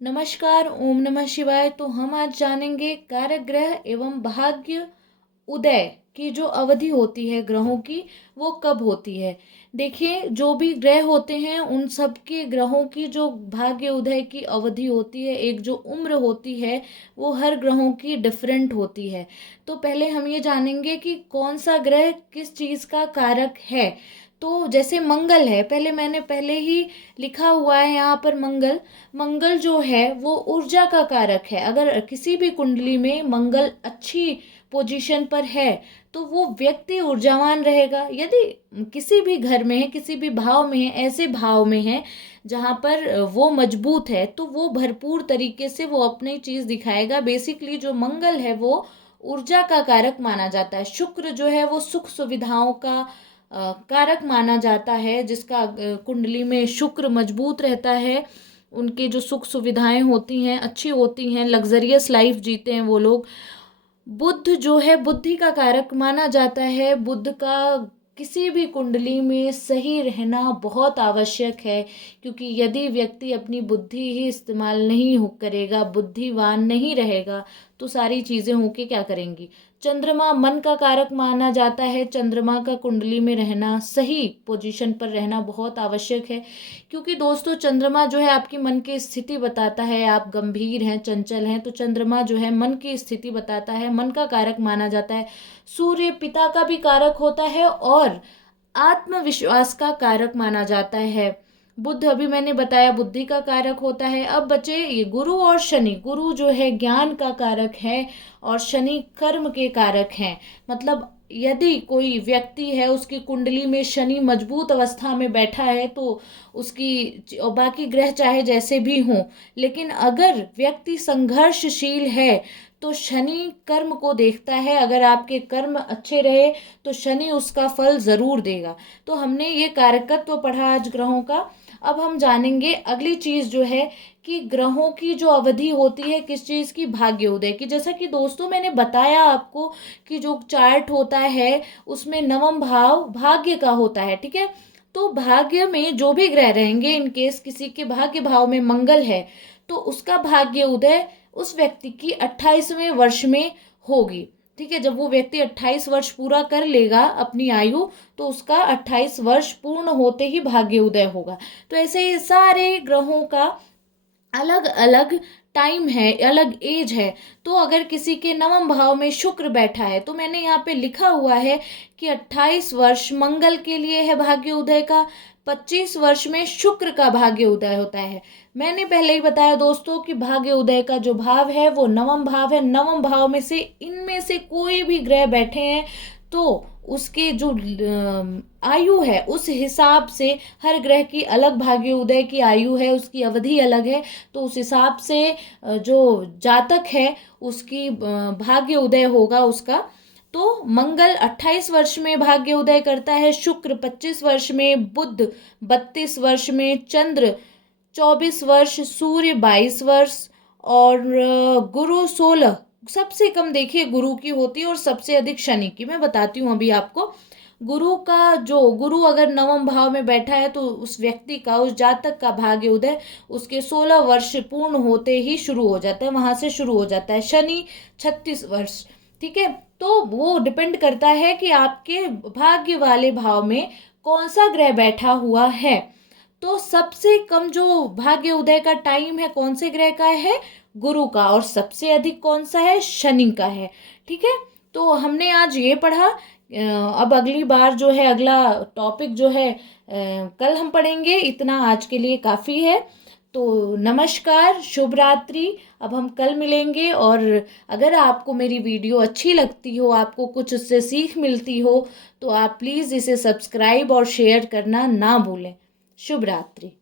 नमस्कार, ओम नमः शिवाय। तो हम आज जानेंगे कारक ग्रह एवं भाग्य उदय की जो अवधि होती है ग्रहों की, वो कब होती है। देखिए, जो भी ग्रह होते हैं उन सब के ग्रहों की जो भाग्य उदय की अवधि होती है, एक जो उम्र होती है, वो हर ग्रहों की डिफरेंट होती है। तो पहले हम ये जानेंगे कि कौन सा ग्रह किस चीज़ का कारक है। तो जैसे मंगल है, मैंने पहले ही लिखा हुआ है यहाँ पर मंगल। मंगल जो है वो ऊर्जा का कारक है। अगर किसी भी कुंडली में मंगल अच्छी पोजीशन पर है तो वो व्यक्ति ऊर्जावान रहेगा। यदि किसी भी घर में है, किसी भी भाव में है, ऐसे भाव में है जहाँ पर वो मजबूत है, तो वो भरपूर तरीके से वो अपनी चीज़ दिखाएगा। बेसिकली जो मंगल है वो ऊर्जा का कारक माना जाता है। शुक्र जो है वो सुख सुविधाओं का कारक माना जाता है। जिसका कुंडली में शुक्र मजबूत रहता है, उनकी जो सुख सुविधाएं होती हैं अच्छी होती हैं, लग्जरियस लाइफ जीते हैं वो लोग। बुध जो है बुद्धि का कारक माना जाता है। बुध का किसी भी कुंडली में सही रहना बहुत आवश्यक है, क्योंकि यदि व्यक्ति अपनी बुद्धि ही इस्तेमाल नहीं हो करेगा, बुद्धिवान नहीं रहेगा, तो सारी चीज़ें होके क्या करेंगी। चंद्रमा मन का कारक माना जाता है। चंद्रमा का कुंडली में रहना, सही पोजीशन पर रहना बहुत आवश्यक है, क्योंकि दोस्तों चंद्रमा जो है आपकी मन की स्थिति बताता है। आप गंभीर हैं, चंचल हैं, तो चंद्रमा जो है मन की स्थिति बताता है, मन का कारक माना जाता है। सूर्य पिता का भी कारक होता है और आत्मविश्वास का कारक माना जाता है। बुध अभी मैंने बताया बुद्धि का कारक होता है। अब बचे ये गुरु और शनि। गुरु जो है ज्ञान का कारक है और शनि कर्म के कारक हैं। मतलब यदि कोई व्यक्ति है, उसकी कुंडली में शनि मजबूत अवस्था में बैठा है, तो उसकी बाकी ग्रह चाहे जैसे भी हों, लेकिन अगर व्यक्ति संघर्षशील है तो शनि कर्म को देखता है। अगर आपके कर्म अच्छे रहे तो शनि उसका फल जरूर देगा। तो हमने ये कारकत्व पढ़ा आज ग्रहों का। अब हम जानेंगे अगली चीज जो है कि ग्रहों की जो अवधि होती है किस चीज की, भाग्य उदय की। जैसा कि दोस्तों मैंने बताया आपको कि जो चार्ट होता है उसमें नवम भाव भाग्य का होता है, ठीक है। तो भाग्य में जो भी ग्रह रहेंगे, इन केस किसी के भाग्य भाव में मंगल है, तो उसका भाग्य उदय उस व्यक्ति की 28वें वर्ष में होगी। ठीक है, जब वो व्यक्ति 28 वर्ष पूरा कर लेगा अपनी आयु, तो उसका 28 वर्ष पूर्ण होते ही भाग्य उदय होगा। तो ऐसे ही सारे ग्रहों का अलग अलग टाइम है, अलग एज है। तो अगर किसी के नवम भाव में शुक्र बैठा है, तो मैंने यहाँ पे लिखा हुआ है कि 28 वर्ष मंगल के लिए है भाग्य उदय का, 25 वर्ष में शुक्र का भाग्य उदय होता है। मैंने पहले ही बताया दोस्तों कि भाग्य उदय का जो भाव है वो नवम भाव है। नवम भाव में से इनमें से कोई भी ग्रह बैठे हैं तो उसके जो आयु है उस हिसाब से, हर ग्रह की अलग भाग्य उदय की आयु है, उसकी अवधि अलग है। तो उस हिसाब से जो जातक है उसकी भाग्य उदय होगा उसका। तो मंगल 28 वर्ष में भाग्य उदय करता है, शुक्र 25 वर्ष में, बुध 32 वर्ष में, चंद्र 24 वर्ष, सूर्य 22 वर्ष और गुरु 16। सबसे कम देखिए गुरु की होती है और सबसे अधिक शनि की। मैं बताती हूँ अभी आपको। गुरु अगर नवम भाव में बैठा है तो उस व्यक्ति का, उस जातक का भाग्य उदय उसके 16 वर्ष पूर्ण होते ही शुरू हो जाता है, वहां से शुरू हो जाता है। शनि 36 वर्ष, ठीक है। तो वो डिपेंड करता है कि आपके भाग्य वाले भाव में कौन सा ग्रह बैठा हुआ है। तो सबसे कम जो भाग्य उदय का टाइम है कौन से ग्रह का है, गुरु का, और सबसे अधिक कौन सा है, शनि का है। ठीक है, तो हमने आज ये पढ़ा। अब अगली बार जो है अगला टॉपिक जो है कल हम पढ़ेंगे। इतना आज के लिए काफ़ी है। तो नमस्कार, शुभ रात्रि। अब हम कल मिलेंगे। और अगर आपको मेरी वीडियो अच्छी लगती हो, आपको कुछ उससे सीख मिलती हो, तो आप प्लीज़ इसे सब्सक्राइब और शेयर करना ना भूलें। शुभ रात्रि।